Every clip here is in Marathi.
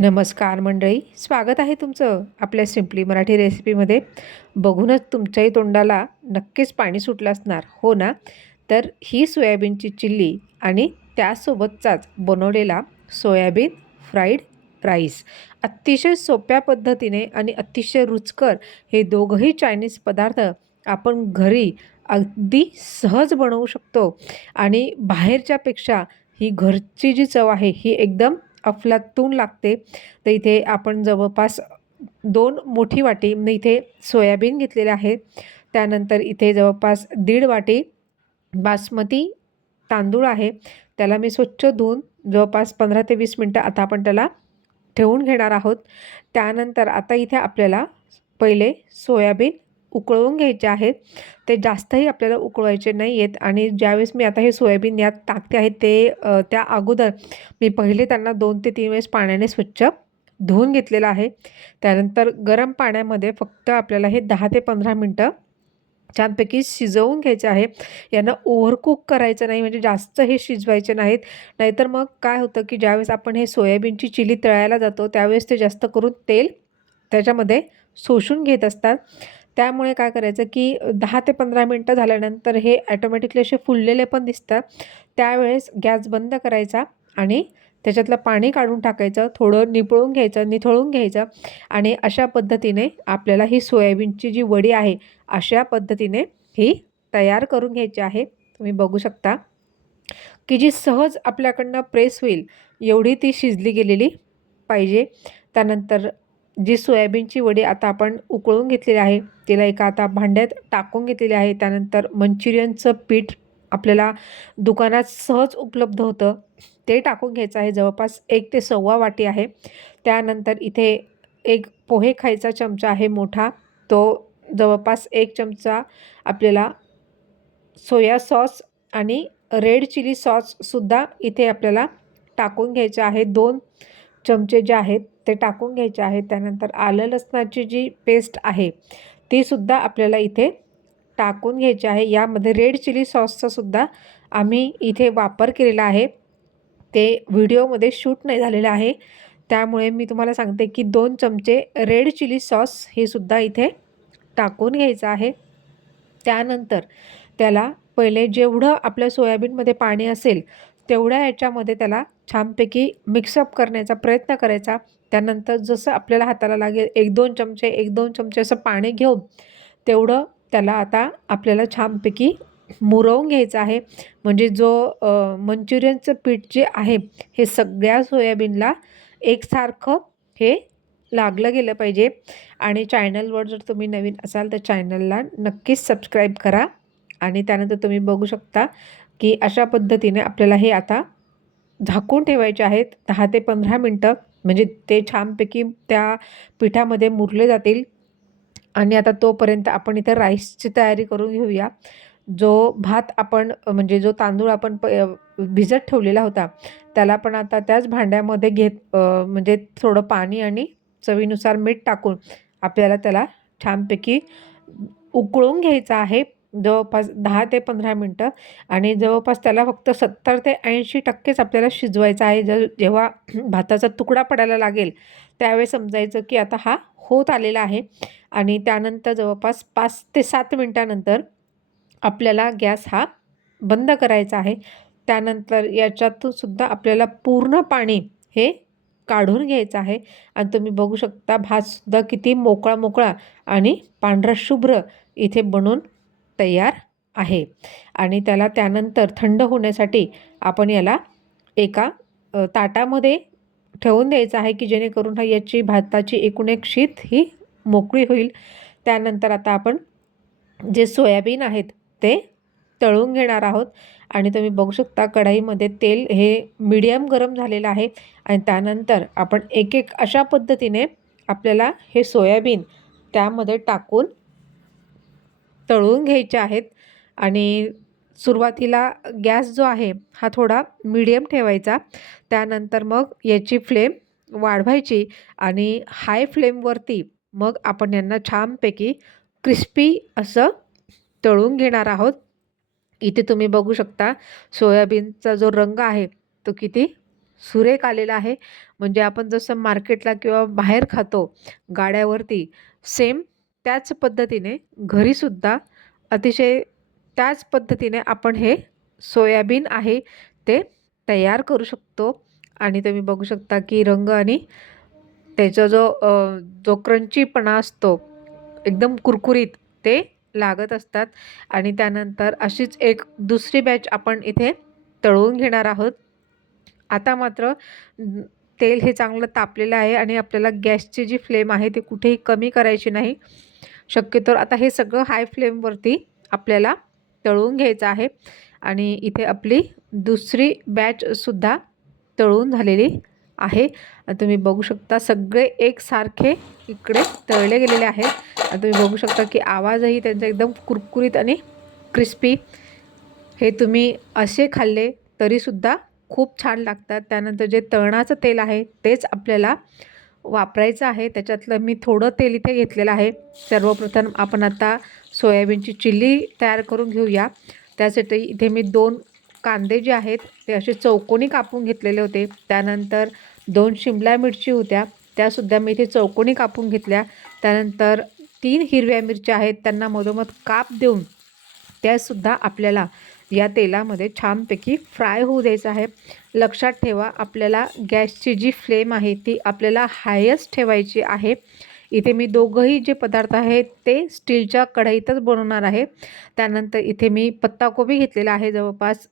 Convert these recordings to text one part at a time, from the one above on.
नमस्कार मंडळी स्वागत आहे तुमचं आपल्या सिम्पली मराठी रेसिपीमध्ये बघूनच तुमच्याही तोंडाला नक्कीच पाणी सुटलं असणार हो ना? तर ही सोयाबीनची चिल्ली आणि त्यासोबतचाच बनवलेला सोयाबीन फ्राईड राईस. अतिशय सोप्या पद्धतीने आणि अतिशय रुचकर हे दोघंही चायनीज पदार्थ आपण घरी अगदी सहज बनवू शकतो. आणि बाहेरच्यापेक्षा ही घरची जी चव आहे ही एकदम अफलातून लागते. तर इथे आपण जवळपास दोन मोठी वाटी मी इथे सोयाबीन घेतलेले आहे. त्यानंतर इथे जवळपास दीड वाटी बासमती तांदूळ आहे. त्याला मी स्वच्छ धुवून जवळपास पंधरा ते वीस मिनटं आता आपण त्याला ठेवून घेणार आहोत. त्यानंतर आता इथे आपल्याला पहिले सोयाबीन उकळवून घ्यायचे आहेत. ते जास्तही आपल्याला उकळवायचे नाही आहेत आणि ज्यावेळेस मी आता हे सोयाबीन यात टाकते आहे ते त्या अगोदर मी पहिले त्यांना दोन ते तीन वेळेस पाण्याने स्वच्छ धुवून घेतलेलं आहे. त्यानंतर गरम पाण्यामध्ये फक्त आपल्याला हे दहा ते पंधरा मिनटं छानपैकी शिजवून घ्यायचे आहे. यांना ओव्हरकुक करायचं नाही म्हणजे जास्त हे शिजवायचे नाहीत. नाहीतर मग काय होतं की ज्यावेळेस आपण हे सोयाबीनची चिली तळायला जातो त्यावेळेस ते जास्त करून तेल त्याच्यामध्ये शोषून घेत असतात. त्यामुळे काय करायचं की दहा ते पंधरा मिनटं झाल्यानंतर हे ॲटोमॅटिकली असे फुललेले पण दिसतात. त्यावेळेस गॅस बंद करायचा आणि त्याच्यातलं पाणी काढून टाकायचं थोडं निपळून घ्यायचं निथळून घ्यायचं आणि अशा पद्धतीने आपल्याला ही सोयाबीनची जी वडी आहे अशा पद्धतीने ही तयार करून घ्यायची आहे. तुम्ही बघू शकता की जी सहज आपल्याकडनं प्रेस होईल एवढी ती शिजली गेलेली पाहिजे. त्यानंतर जी सोयाबीनची वडी आता आपण उकळून घेतलेली आहे तिला एका आता भांड्यात टाकून घेतलेली आहे. त्यानंतर मंचुरियनचं पीठ आपल्याला दुकानात सहज उपलब्ध होतं. ते टाकून घ्यायचं आहे. जवळपास एक ते सव्वा वाटी आहे. त्यानंतर इथे एक पोहे खायचा चमचा आहे मोठा. तो जवळपास एक चमचा आपल्याला सोया सॉस आणि रेड चिली सॉससुद्धा इथे आपल्याला टाकून घ्यायचं आहे. दोन चमचे जे आहेत ते टाकून घ्यायचे आहेत. त्यानंतर आलं लसणाची जी पेस्ट आहे तीसुद्धा आपल्याला इथे टाकून घ्यायची आहे. यामध्ये रेड चिली सॉसचासुद्धा आम्ही इथे वापर केलेला आहे. ते व्हिडिओमध्ये शूट नाही झालेलं आहे. त्यामुळे मी तुम्हाला सांगते की दोन चमचे रेड चिली सॉस हे सुद्धा इथे टाकून घ्यायचं आहे. त्यानंतर त्याला पहिले जेवढं आपल्या सोयाबीनमध्ये पाणी असेल तेवढ्या याच्यामध्ये त्याला छानपैकी मिक्सअप करण्याचा प्रयत्न करायचा. त्यानंतर जसं आपल्याला हाताला लागेल एक दोन चमचे एक दोन चमचे असं पाणी घेऊन तेवढं त्याला आता आपल्याला छानपैकी मुरवून घ्यायचं आहे. म्हणजे जो मंचुरियनचं पीठ जे आहे हे सगळ्या सोयाबीनला एकसारखं हे लागलं गेलं पाहिजे. आणि चॅनलवर जर तुम्ही नवीन असाल तर चॅनलला नक्कीच सबस्क्राईब करा. आणि त्यानंतर तुम्ही बघू शकता की अशा पद्धतीने आपल्याला हे आता झाकून ठेवायचे आहेत. दहा ते पंधरा मिनटं म्हणजे ते छानपैकी त्या पिठामध्ये मुरले जातील. आणि आता तोपर्यंत आपण इथं राईसची तयारी करून घेऊया. जो भात आपण म्हणजे जो तांदूळ आपण प भिजत ठेवलेला होता त्याला पण आता त्याच भांड्यामध्ये घेत म्हणजे थोडं पाणी आणि चवीनुसार मीठ टाकून आपल्याला त्याला छानपैकी उकळून घ्यायचं आहे. जवळपास दहा ते पंधरा मिनटं आणि जवळपास त्याला फक्त सत्तर ते ऐंशी टक्केच आपल्याला शिजवायचं आहे. जर जेव्हा भाताचा तुकडा पडायला लागेल त्यावेळेस समजायचं की आता हा होत आलेला आहे आणि त्यानंतर जवळपास पाच ते सात मिनटानंतर आपल्याला गॅस हा बंद करायचा आहे. त्यानंतर याच्यातून सुद्धा आपल्याला पूर्ण पाणी हे काढून घ्यायचं आहे आणि तुम्ही बघू शकता भातसुद्धा किती मोकळा मोकळा आणि पांढरा शुभ्र इथे बनून तयार आहे. आणि त्याला त्यानंतर थंड होण्यासाठी आपण याला एका ताटामध्ये ठेवून द्यायचं आहे की जेणेकरून हा याची भाताची एकूण एक शीत ही मोकळी होईल. त्यानंतर आता आपण जे सोयाबीन आहेत ते तळून घेणार आहोत. आणि तुम्ही बघू शकता कढाईमध्ये तेल हे मीडियम गरम झालेलं आहे. आणि त्यानंतर आपण एक एक अशा पद्धतीने आपल्याला हे सोयाबीन त्यामध्ये टाकून तळून घ्यायचे आहेत आणि सुरुवातीला गॅस जो आहे हा थोडा मिडियम ठेवायचा. त्यानंतर मग याची फ्लेम वाढवायची आणि हाय फ्लेमवरती मग आपण यांना छानपैकी क्रिस्पी असं तळून घेणार आहोत. इथे तुम्ही बघू शकता सोयाबीनचा जो रंग आहे तो किती सुरेख आलेला आहे. म्हणजे आपण जसं मार्केटला किंवा बाहेर खातो गाड्यावरती सेम त्याच पद्धतीने घरीसुद्धा अतिशय त्याच पद्धतीने आपण हे सोयाबीन आहे ते तयार करू शकतो. आणि तुम्ही बघू शकता की रंग आणि त्याचा जो जो क्रंचीपणा असतो एकदम कुरकुरीत ते लागत असतात. आणि त्यानंतर अशीच एक दुसरी बॅच आपण इथे तळवून घेणार आहोत. आता मात्र तेल हे चांगलं तापलेलं आहे आणि आपल्याला गॅसची जी फ्लेम आहे ती कुठेही कमी करायची नाही. शक्यतो आता हे सगळं हाय फ्लेमवरती आपल्याला तळून घ्यायचं आहे आणि इथे आपली दुसरी बॅचसुद्धा तळून झालेली आहे. तुम्ही बघू शकता सगळे एकसारखे इकडे तळले गेलेले आहेत. तुम्ही बघू शकता की आवाजही त्यांचा एकदम कुरकुरीत आणि क्रिस्पी हे तुम्ही असे खाल्ले तरीसुद्धा खूप छान लागतात. त्यानंतर जे तळणाचं तेल आहे तेच आपल्याला वापरायचं आहे. त्याच्यातलं मी थोडं तेल इथे घेतलेलं आहे. सर्वप्रथम आपण आता सोयाबीनची चिल्ली तयार करून घेऊया. त्यासाठी इथे मी दोन कांदे जे आहेत ते असे चौकोनी कापून घेतलेले होते. त्यानंतर दोन शिमला मिरची होत्या. त्यासुद्धा मी इथे चौकोनी कापून घेतल्या. त्यानंतर तीन हिरव्या मिरच्या आहेत त्यांना मधोमध काप देऊन त्यासुद्धा आपल्याला या तेलामध्ये छानपैकी फ्राय होऊ द्यायचं आहे. लक्षात ठेवा आपल्याला गॅसची जी फ्लेम आहे ती आपल्याला हायस्ट ठेवायची आहे. इथे मी दोघंही जे पदार्थ आहेत ते स्टीलच्या कढईतच बनवणार आहे. त्यानंतर इथे मी पत्ताकोबी घेतलेला आहे जवळपास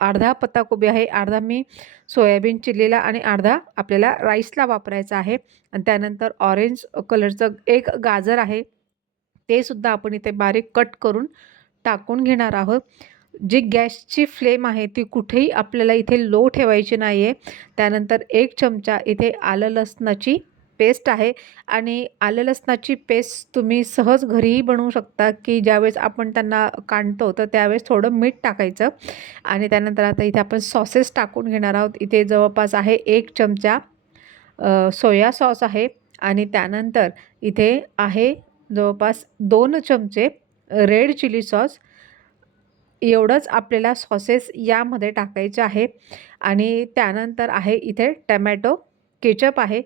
अर्धा पत्ताकोबी आहे. अर्धा मी सोयाबीन चिरलेला आणि अर्धा आपल्याला राईसला वापरायचा आहे. आणि त्यानंतर ऑरेंज कलरचं एक गाजर आहे. ते सुद्धा आपण इथे बारीक कट करून टाकून घेणार आहोत. जी गॅसची फ्लेम आहे ती कुठेही आपल्याला इथे लो ठेवायची नाही आहे त्यानंतर एक चमचा इथे आलं लसणाची पेस्ट आहे. आणि आलं लसणाची पेस्ट तुम्ही सहज घरीही बनवू शकता की ज्यावेळेस आपण त्यांना काढतो तर त्यावेळेस थोडं मीठ टाकायचं. आणि त्यानंतर आता इथे आपण सॉसेस टाकून घेणार आहोत. इथे जवळपास आहे एक चमचा सोया सॉस आहे. आणि त्यानंतर इथे आहे जवळपास दोन चमचे रेड चिली सॉस. एवढंच आपल्याला सॉसेस यामध्ये टाकायचे आहे. आणि त्यानंतर आहे इथे टमॅटो केचप आहे.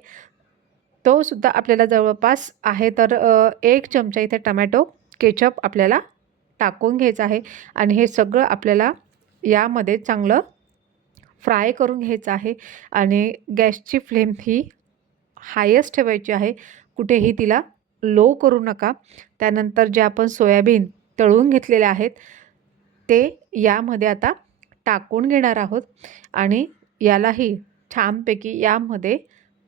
तो सुद्धा आपल्याला जवळपास आहे तर एक चमचा इथे टमॅटो केचप आपल्याला टाकून घ्यायचं आहे. आणि हे सगळं आपल्याला यामध्ये चांगलं फ्राय करून घ्यायचं आहे. आणि गॅसची फ्लेम ही हायस्ट ठेवायची आहे. कुठेही तिला लो करू नका. त्यानंतर जे आपण सोयाबीन तळून घेतलेले आहेत ते यामध्ये आता टाकून घेणार आहोत. आणि यालाही छानपैकी यामध्ये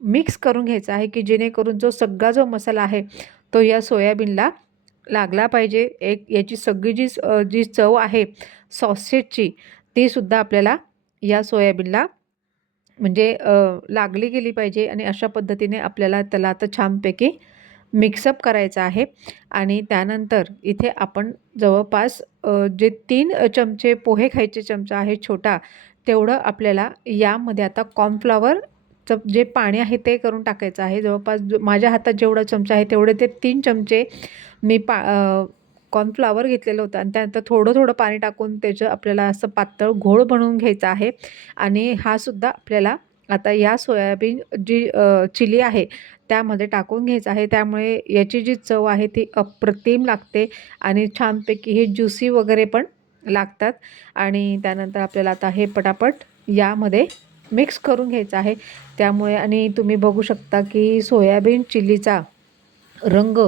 मिक्स करून घ्यायचा आहे की जेणेकरून जो सगळा जो मसाला आहे तो या सोयाबीनला लागला पाहिजे. एक याची सगळी जी जी चव आहे सॉसेजची तीसुद्धा आपल्याला या सोयाबीनला म्हणजे लागली गेली पाहिजे. आणि अशा पद्धतीने आपल्याला त्याला आता छानपैकी मिक्सअप करायचं आहे. आणि त्यानंतर इथे आपण जवळपास जे तीन चमचे पोहे खायचे चमचा आहे छोटा तेवढं आपल्याला यामध्ये आता कॉर्नफ्लॉवरचं जे पाणी आहे ते करून टाकायचं आहे. जवळपास माझ्या हातात जेवढा चमचा आहे तेवढे ते तीन चमचे मी पा कॉर्नफ्लावर घेतलेलं होतं. आणि त्यानंतर थोडं थोडं पाणी टाकून त्याचं आपल्याला असं पातळ घोळ बनवून घ्यायचं आहे. आणि हा सुद्धा आपल्याला आता या सोयाबीन जी चिली आहे त्यामध्ये टाकून घ्यायचं आहे. त्यामुळे याची जी चव आहे ती अप्रतिम लागते आणि छानपैकी हे ज्युसी वगैरे पण लागतात. आणि त्यानंतर आपल्याला आता हे पटापट यामध्ये मिक्स करून घ्यायचं आहे. त्यामुळे आणि तुम्ही बघू शकता की सोयाबीन चिलीचा रंग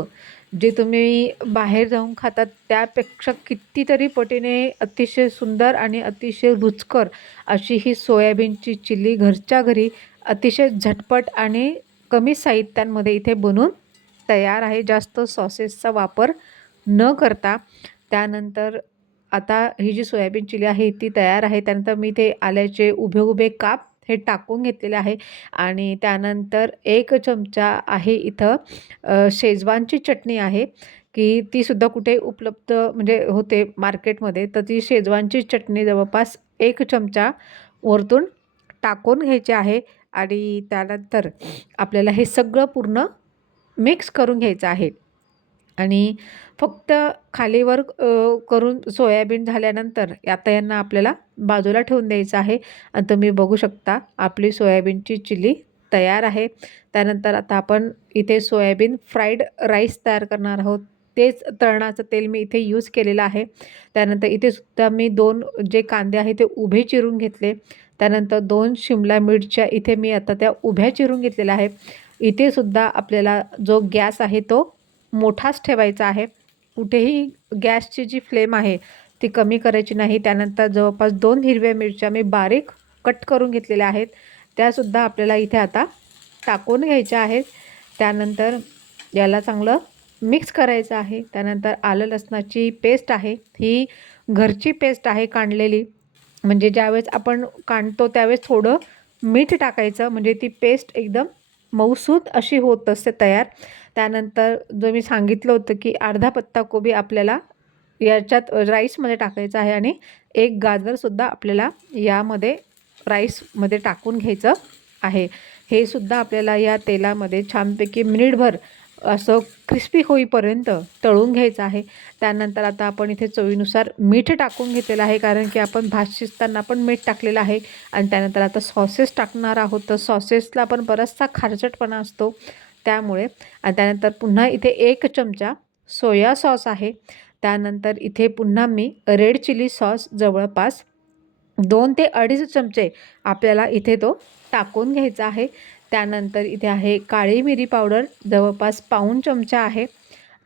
जे तुम्ही बाहेर जाऊन खातात त्यापेक्षा कितीतरी पटीने अतिशय सुंदर आणि अतिशय रुचकर अशी ही सोयाबीनची चिल्ली घरच्या घरी अतिशय झटपट आणि कमी साहित्यांमध्ये इथे बनून तयार आहे. जास्त सॉसेसचा वापर न करता त्यानंतर आता ही जी सोयाबीन चिली आहे ती तयार आहे. त्यानंतर मी इथे आल्याचे उभे उभे काप हे टाकून घेतलेले आहे. आणि त्यानंतर एक चमचा आहे इथं शेजवानची चटणी आहे की तीसुद्धा कुठे उपलब्ध म्हणजे होते मार्केटमध्ये तर ती शेजवानची चटणी जवळपास एक चमचा वरतून टाकून घ्यायची आहे. आणि त्यानंतर आपल्याला हे सगळं पूर्ण मिक्स करून घ्यायचं आहे. आणि फक्त खालीवर करून सोयाबीन झाल्यानंतर आता यांना आपल्याला बाजूला ठेवून द्यायचं आहे. आणि तुम्ही बघू शकता आपली सोयाबीनची चिली तयार आहे. त्यानंतर आता आपण इथे सोयाबीन फ्राईड राईस तयार करणार आहोत. तेच तळणाचं तेल मी इथे यूज केलेलं आहे. त्यानंतर इथे सुद्धा मी दोन जे कांदे आहे ते उभे चिरून घेतले. त्यानंतर दोन शिमला मिरच्या इथे मी आता त्या उभ्या चिरून घेतलेल्या आहे इथे सुद्धा आपल्याला जो गॅस आहे तो मोठाच ठेवायचा आहे. कुठेही गॅसची जी फ्लेम आहे ती कमी करायची नाही. त्यानंतर जवळपास दोन हिरव्या मिरच्या मी बारीक कट करून घेतलेल्या आहेत. त्यासुद्धा आपल्याला इथे आता टाकून घ्यायच्या आहेत. त्यानंतर याला चांगलं मिक्स करायचं आहे. त्यानंतर आलं लसणाची पेस्ट आहे. ही घरची पेस्ट आहे काढलेली म्हणजे ज्यावेळेस आपण काढतो त्यावेळेस थोडं मीठ टाकायचं. म्हणजे ती पेस्ट एकदम मऊसूत अशी होत असते तयार. त्यानंतर जो मी सांगितलं होतं की अर्धा पत्ता कोबी आपल्याला याच्यात राईसमध्ये टाकायचा आहे आणि एक गाजरसुद्धा आपल्याला यामध्ये राईसमध्ये टाकून घ्यायचं आहे. हे सुद्धा आपल्याला या तेलामध्ये छानपैकी मिनिटभर असं क्रिस्पी होईपर्यंत तळून घ्यायचं आहे. त्यानंतर आता आपण इथे चवीनुसार मीठ टाकून घेतलेलं आहे कारण की आपण भात शिजताना पण मीठ टाकलेलं आहे. आणि त्यानंतर आता सॉसेस टाकणार आहोत. तर सॉसेसला पण बराचसा खारचटपणा असतो. त्यामुळे आणि त्यानंतर पुन्हा इथे एक चमचा सोया सॉस आहे. त्यानंतर इथे पुन्हा मी रेड चिली सॉस जवळपास दोन ते अडीच चमचे आपल्याला इथे तो टाकून घ्यायचा आहे. त्यानंतर इथे आहे काळी मिरी पावडर जवळपास पाऊण चमचा आहे.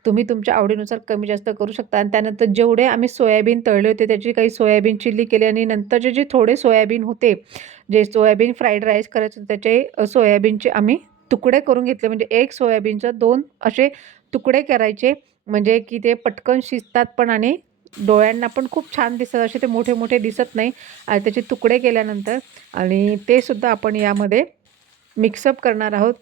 तुम्ही तुमच्या आवडीनुसार कमी जास्त करू शकता. आणि त्यानंतर जेवढे आम्ही सोयाबीन तळले होते त्याची काही सोयाबीन चिल्ली केली आणि नंतरचे जे थोडे सोयाबीन होते जे सोयाबीन फ्राईड राईस करायचं होतं त्याचे सोयाबीनचे आम्ही तुकडे करून घेतले. म्हणजे एक सोयाबीनचं दोन असे तुकडे करायचे. म्हणजे की ते पटकन शिजतात पण आणि डोळ्यांना पण खूप छान दिसतात. असे ते मोठे मोठे दिसत नाही. आणि त्याचे तुकडे केल्यानंतर आणि ते सुद्धा आपण यामध्ये मिक्सअप करणार आहोत.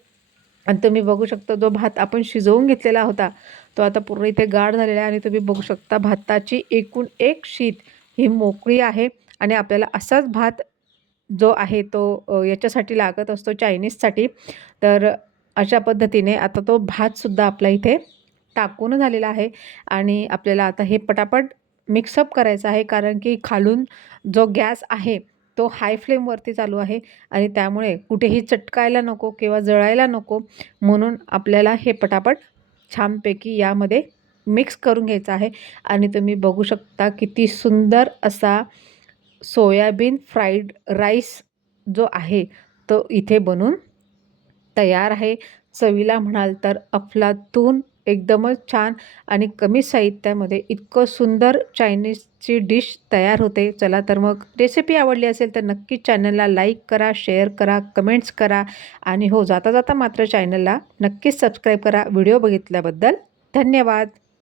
आणि तुम्ही बघू शकता जो भात आपण शिजवून घेतलेला होता तो आता पूर्ण इथे गाढ झालेला आहे आणि तुम्ही बघू शकता भाताची एकूण एक शीत ही मोकळी आहे. आणि आपल्याला असाच भात जो आहे तो याच्यासाठी लागत असतो चायनीजसाठी. तर अशा पद्धतीने आता तो भातसुद्धा आपला इथे टाकून झालेला आहे. आणि आपल्याला आता हे पटापट मिक्सअप करायचं आहे कारण की खालून जो गॅस आहे तो हाय फ्लेमवरती चालू आहे. आणि त्यामुळे कुठेही चटकायला नको किंवा जळायला नको. म्हणून आपल्याला हे पटापट छानपैकी यामध्ये मिक्स करून घ्यायचं आहे. आणि तुम्ही बघू शकता किती सुंदर असा सोयाबीन फ्राईड राईस जो आहे तो इथे बनून तयार आहे. चवीला म्हणाल तर अफलातून एकदमच छान आणि कमी साहित्यामध्ये इतकं सुंदर चायनीजची डिश तयार होते. चला तर मग रेसिपी आवडली असेल तर नक्कीच चॅनलला लाईक करा शेअर करा कमेंट्स करा आणि हो जाता जाता मात्र चॅनलला नक्कीच सबस्क्राईब करा. व्हिडिओ बघितल्याबद्दल धन्यवाद.